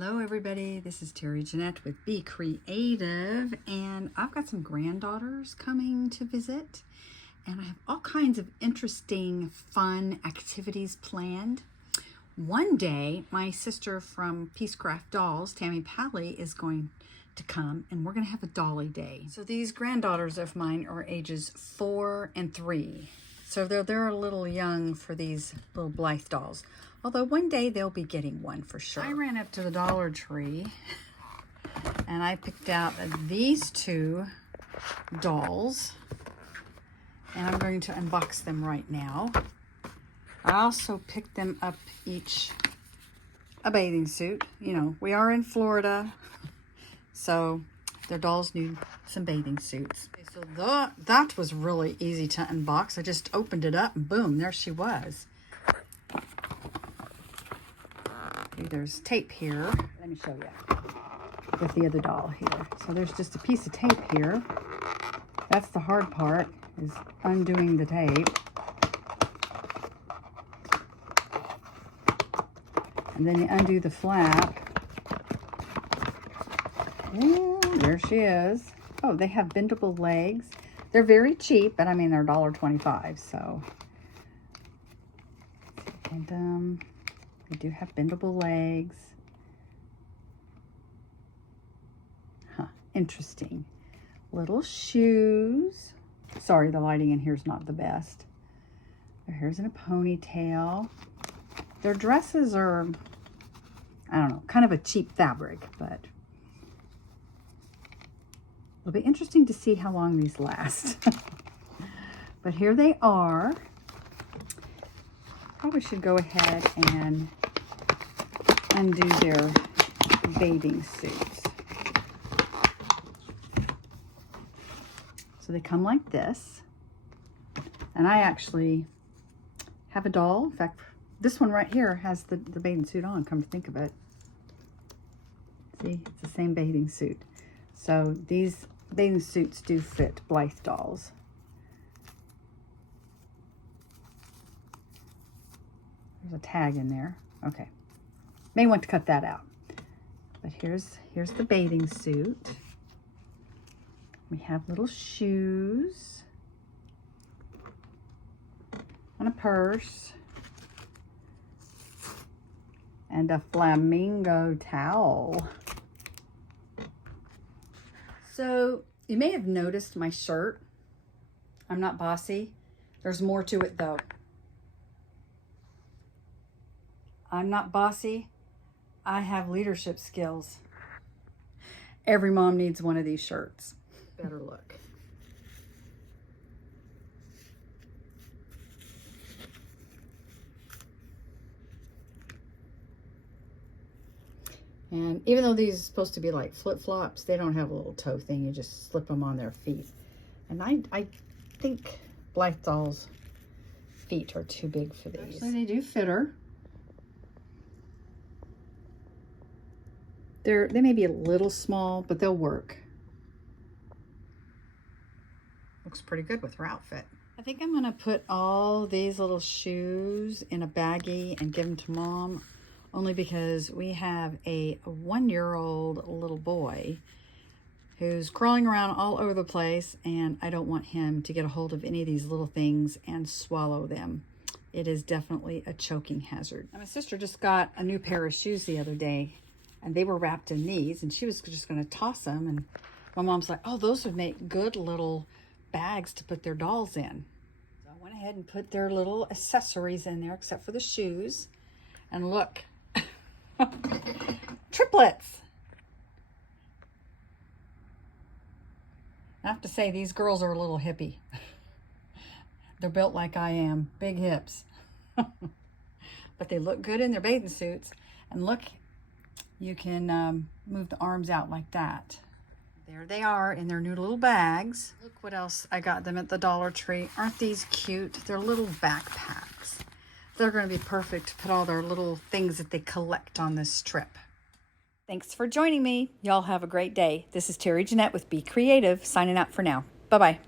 Hello everybody, this is Terry Jeanette with Be Creative, and I've got some granddaughters coming to visit, and I have all kinds of interesting fun activities planned. One day my sister from Peacecraft Dolls, Tammy Pally, is going to come, and we're going to have a dolly day. So these granddaughters of mine are ages 4 and 3, so they're a little young for these little Blythe dolls. Although one day they'll be getting one for sure. I ran up to the Dollar Tree and I picked out these two dolls, and I'm going to unbox them right now. I also picked them up each a bathing suit. You know, we are in Florida, so their dolls need some bathing suits. Okay, so that was really easy to unbox. I just opened it up and boom, there she was. There's tape here. Let me show you with the other doll here. So there's just a piece of tape here. That's the hard part, is undoing the tape. And then you undo the flap. Ooh, there she is. Oh, they have bendable legs. They're very cheap, but I mean they're $1.25, so. And they do have bendable legs. Huh, interesting. Little shoes. Sorry, the lighting in here is not the best. Their hair's in a ponytail. Their dresses are, I don't know, kind of a cheap fabric, but it'll be interesting to see how long these last. But here they are. Probably should go ahead and undo their bathing suits. So they come like this. And I actually have a doll. In fact, this one right here has the bathing suit on, come to think of it. See, it's the same bathing suit. So these bathing suits do fit Blythe dolls. There's a tag in there. Okay. May want to cut that out. But here's the bathing suit. We have little shoes. And a purse. And a flamingo towel. So you may have noticed my shirt. I'm not bossy. There's more to it though. I'm not bossy. I have leadership skills. Every mom needs one of these shirts. Better look. And even though these are supposed to be like flip-flops, they don't have a little toe thing. You just slip them on their feet. And I think Blythe dolls' feet are too big for these. Actually, they do fit her. They may be a little small, but they'll work. Looks pretty good with her outfit. I think I'm gonna put all these little shoes in a baggie and give them to Mom, only because we have a 1-year-old little boy who's crawling around all over the place, and I don't want him to get a hold of any of these little things and swallow them. It is definitely a choking hazard. And my sister just got a new pair of shoes the other day, and they were wrapped in these, and she was just going to toss them. And my mom's like, oh, those would make good little bags to put their dolls in. So I went ahead and put their little accessories in there, except for the shoes. And look, triplets. I have to say, these girls are a little hippie. They're built like I am, big hips. But they look good in their bathing suits. And look, you can move the arms out like that. There they are in their new little bags. Look what else I got them at the Dollar Tree. Aren't these cute? They're little backpacks. They're going to be perfect to put all their little things that they collect on this trip. Thanks for joining me. Y'all have a great day. This is Terry Jeanette with Be Creative, signing out for now. Bye-bye.